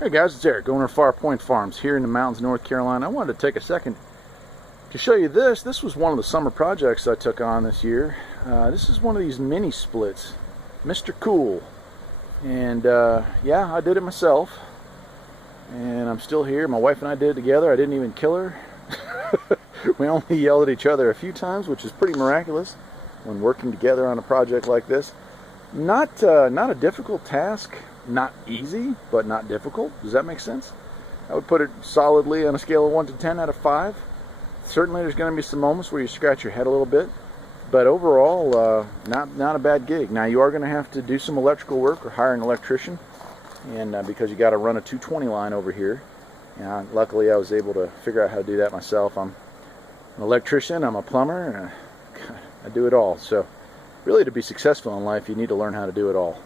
Hey guys, it's Eric, owner of Far Point Farms here in the mountains of North Carolina. I wanted to take a second to show you this. This was one of the summer projects I took on this year. This is one of these mini splits, Mr.Cool. And yeah, I did it myself. And I'm still here. My wife and I did it together. I didn't even kill her. We only yelled at each other a few times, which is pretty miraculous when working together on a project like this. Not a difficult task. Not easy, but not difficult. Does that make sense? I would put it solidly on a scale of 1 to 10 out of 5. Certainly there's going to be some moments where you scratch your head a little bit, but overall, not a bad gig. Now you are going to have to do some electrical work or hire an electrician, and because you got to run a 220 line over here. And luckily I was able to figure out how to do that myself. I'm an electrician, I'm a plumber, I do it all. So really, to be successful in life, you need to learn how to do it all.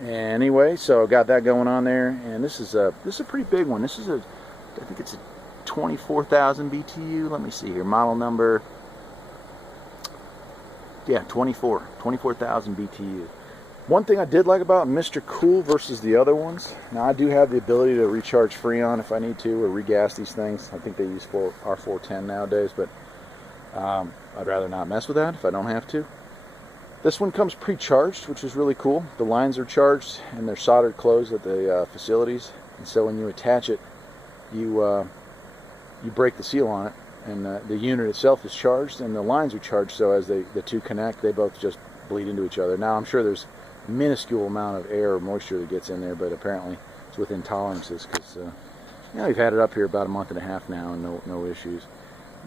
Anyway, so got that going on there, and this is a pretty big one. This is I think it's a 24,000 BTU. Let me see here, model number. Yeah, 24,000 BTU. One thing I did like about Mr.Cool versus the other ones. Now I do have the ability to recharge Freon if I need to, or regas these things. I think they use R410 nowadays, but I'd rather not mess with that if I don't have to. This one comes pre-charged, which is really cool. The lines are charged and they're soldered closed at the facilities, and so when you attach it, you break the seal on it, and the unit itself is charged and the lines are charged. So as the two connect, they both just bleed into each other. Now I'm sure there's a minuscule amount of air or moisture that gets in there, but apparently it's within tolerances, because we've had it up here about a month and a half now and no issues.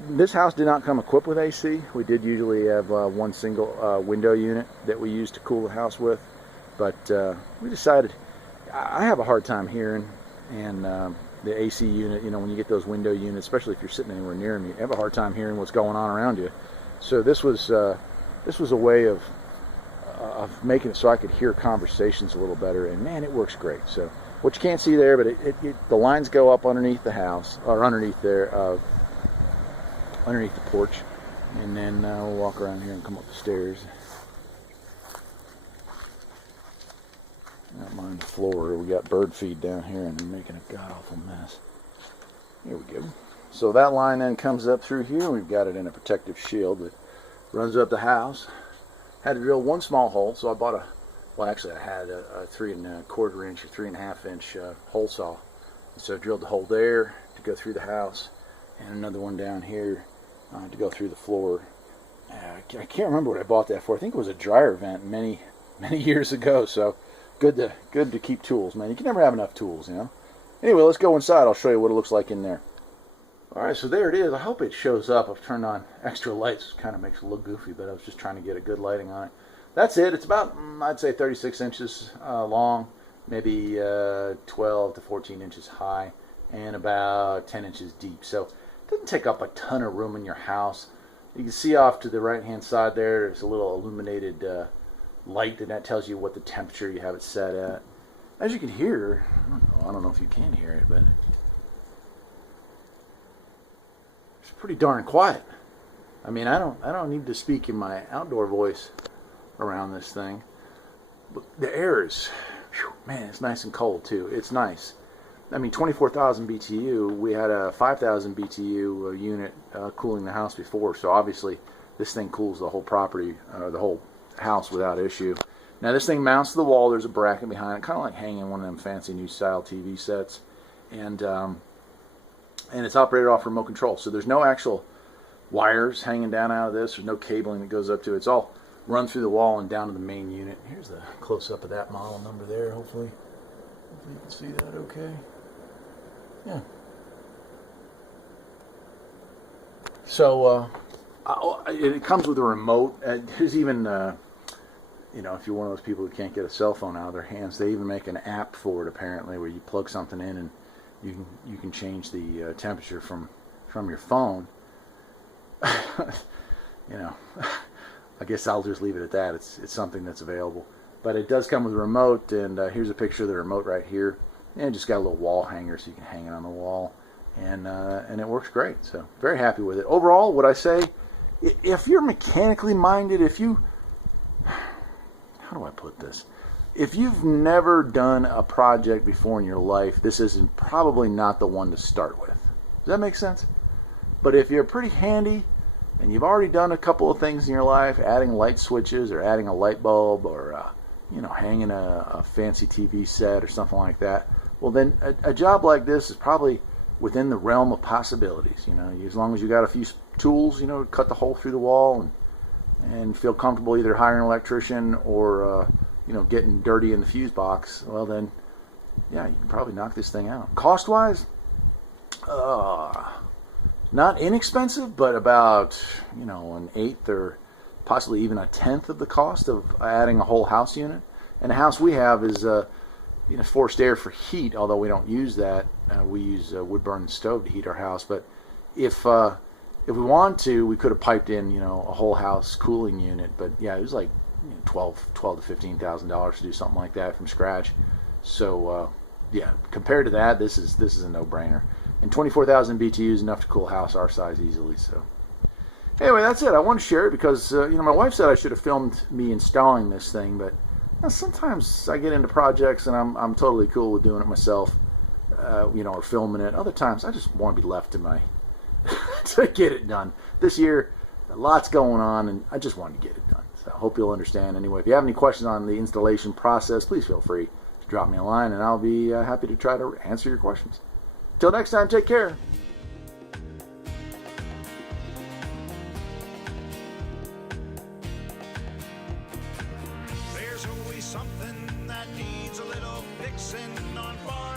This house did not come equipped with AC. We did usually have one single window unit that we used to cool the house with, but we decided, I have a hard time hearing, and the AC unit, when you get those window units, especially if you're sitting anywhere near them, you have a hard time hearing what's going on around you. So this was a way of making it so I could hear conversations a little better, and man, it works great. So what you can't see there, but the lines go up underneath the house, or underneath there, underneath the porch, and then we'll walk around here and come up the stairs. Not mind the floor. We got bird feed down here and they're making a god-awful mess. Here we go. So that line then comes up through here. We've got it in a protective shield that runs up the house. Had to drill one small hole, so I bought I had a 3¼ inch or 3½ inch hole saw. So I drilled the hole there to go through the house, and another one down here to go through the floor. I can't remember what I bought that for. I think it was a dryer vent many years ago. So good to keep tools, man. You can never have enough tools, Anyway, let's go inside. I'll show you what it looks like in there. All right, so there it is. I hope it shows up. I've turned on extra lights. It kind of makes it look goofy, but I was just trying to get a good lighting on it. That's it. It's about, I'd say, 36 inches long, maybe 12 to 14 inches high, and about 10 inches deep. So it doesn't take up a ton of room in your house. You can see off to the right-hand side there's a little illuminated light, and that tells you what the temperature you have it set at. As you can hear, I don't know if you can hear it, but it's pretty darn quiet. I mean, I don't need to speak in my outdoor voice around this thing. But the air is, man, it's nice and cold too. It's nice. I mean, 24,000 BTU. We had a 5,000 BTU unit cooling the house before, so obviously this thing cools the whole property, the whole house without issue. Now this thing mounts to the wall. There's a bracket behind it, kind of like hanging one of them fancy new style TV sets, and it's operated off remote control. So there's no actual wires hanging down out of this. There's no cabling that goes up to it. It's all run through the wall and down to the main unit. Here's the close-up of that model number there. Hopefully you can see that okay. Yeah. So it comes with a remote. There's even if you're one of those people who can't get a cell phone out of their hands, they even make an app for it apparently, where you plug something in and you can change the temperature from your phone. I guess I'll just leave it at that. It's something that's available, but it does come with a remote. And here's a picture of the remote right here. And it just got a little wall hanger, so you can hang it on the wall, and it works great. So very happy with it. Overall, would I say, if you're mechanically minded, how do I put this? if you've never done a project before in your life, this isn't probably not the one to start with. Does that make sense? But if you're pretty handy and you've already done a couple of things in your life, adding light switches or adding a light bulb or hanging a fancy TV set or something like that, well then a job like this is probably within the realm of possibilities. As long as you got a few tools, cut the hole through the wall and feel comfortable either hiring an electrician or getting dirty in the fuse box, well then, yeah, you can probably knock this thing out. Cost-wise, not inexpensive, but about, an eighth or possibly even a tenth of the cost of adding a whole house unit. And the house we have is, forced air for heat, although we don't use that. We use a wood-burning stove to heat our house. But if we wanted to, we could have piped in, a whole house cooling unit. But yeah, it was like $12,000 to $15,000 to do something like that from scratch. So yeah, compared to that, this is a no-brainer. And 24,000 BTU is enough to cool a house our size easily. So anyway, that's it. I want to share it because my wife said I should have filmed me installing this thing, but sometimes I get into projects and I'm totally cool with doing it myself, or filming it. Other times I just want to be left to to get it done. This year, lots going on, and I just wanted to get it done. So I hope you'll understand. Anyway, if you have any questions on the installation process, please feel free to drop me a line, and I'll be happy to try to answer your questions. Till next time, take care. There's always something that needs a little fixing on fire.